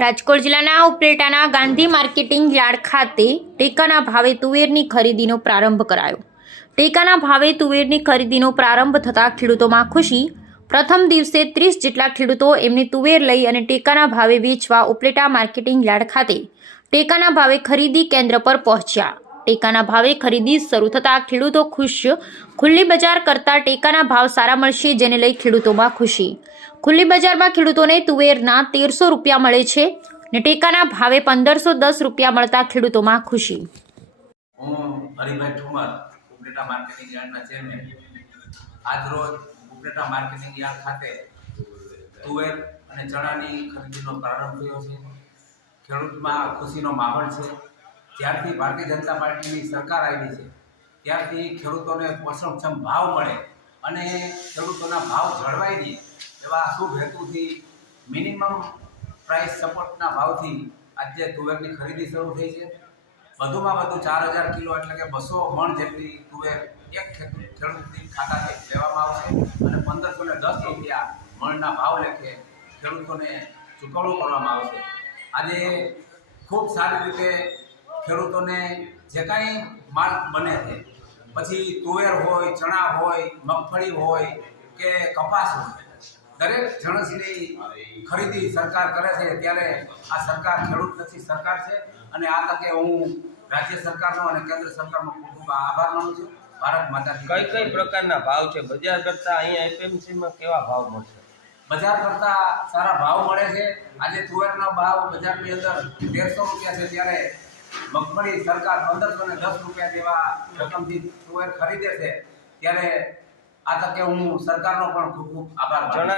રાજકોટ જિલ્લાના ઉપલેટાના Gandhi marketing yard ખાતે ટેકાના ભાવે તુવેરની ખરીદીનો પ્રારંભ કરાયો। ટેકાના ભાવે તુવેરની ખરીદીનો પ્રારંભ થતાં ખેડૂતોમાં ખુશી। પ્રથમ દિવસે 30 જેટલા ખેડૂતો એમની તુવેર લઈ અને ટેકાના ભાવે વેચવા ઉપલેટા માર્કેટિંગ યાર્ડ ખાતે ટેકાના ભાવે ખરીદી કેન્દ્ર પર પહોંચ્યા। ટેકાના ભાવે ખરીદી શરૂ થતાં ખેડૂતો ખુશ। ખુલ્લી બજાર કરતાં ટેકાના ભાવ સારા મળશે, જેને લઈ ખેડૂતોમાં ખુશી। ખુલ્લી બજારમાં ખેડૂતોને તુવેરના 1300 રૂપિયા મળે છે ને ટેકાના ભાવે 1510 રૂપિયા મળતા ખેડૂતોમાં ખુશી। હું હરિભાઈ ઠુમર, ઉપલેટા માર્કેટિંગ યાર્ડના ચેરમેન, આજરોજ ઉપલેટા માર્કેટિંગ યાર્ડ ખાતે તુવેર અને ચણાની ખરીદીનો પ્રારંભ થયો છે। ખેડૂતમાં ખુશીનો માહોલ છે। જ્યારથી ભારતીય જનતા પાર્ટીની સરકાર આવી છે ત્યારથી ખેડૂતોને પોષણક્ષમ ભાવ મળે અને ખેડૂતોના ભાવ જળવાઈ રહે એવા શુભ હેતુથી મિનિમમ પ્રાઇસ સપોર્ટના ભાવથી આજે તુવેરની ખરીદી શરૂ થઈ છે। વધુમાં વધુ 4000 કિલો એટલે કે 200 મણ જેટલી તુવેર એક ખેડૂતની ખાતાથી લેવામાં આવશે અને 1510 રૂપિયા મણના ભાવ લેખે ખેડૂતોને ચૂકવણું કરવામાં આવશે। આજે ખૂબ સારી રીતે ખેડૂતોને જે કાંઈ માલ બને છે, પછી તુવેર હોય, ચણા હોય, મગફળી હોય કે કપાસ હોય, દરેક જણસની ખરીદી સરકાર કરે છે। ત્યારે આ સરકાર ખેડૂતલક્ષી સરકાર છે અને આ તકે હું રાજ્ય સરકારનો અને કેન્દ્ર સરકારનો ખૂબ આભાર માનું છું। ભારત માતા કી જય। કઈ પ્રકારના ભાવ છે બજાર કરતા અહીંયા એપીએમસીમાં કેવા ભાવ મળશે? બજાર કરતા સારા ભાવ મળે છે। આજે તુવેરનો ભાવ બજારની અંદર 1300 રૂપિયા છે, ત્યારે મગફળી સરકાર 1510 રૂપિયા જેવા રકમથી તુવેર ખરીદે છે। ત્યારે આ તકે હું સરકારનો પણ ખૂબ ખૂબ આભાર માનું છું।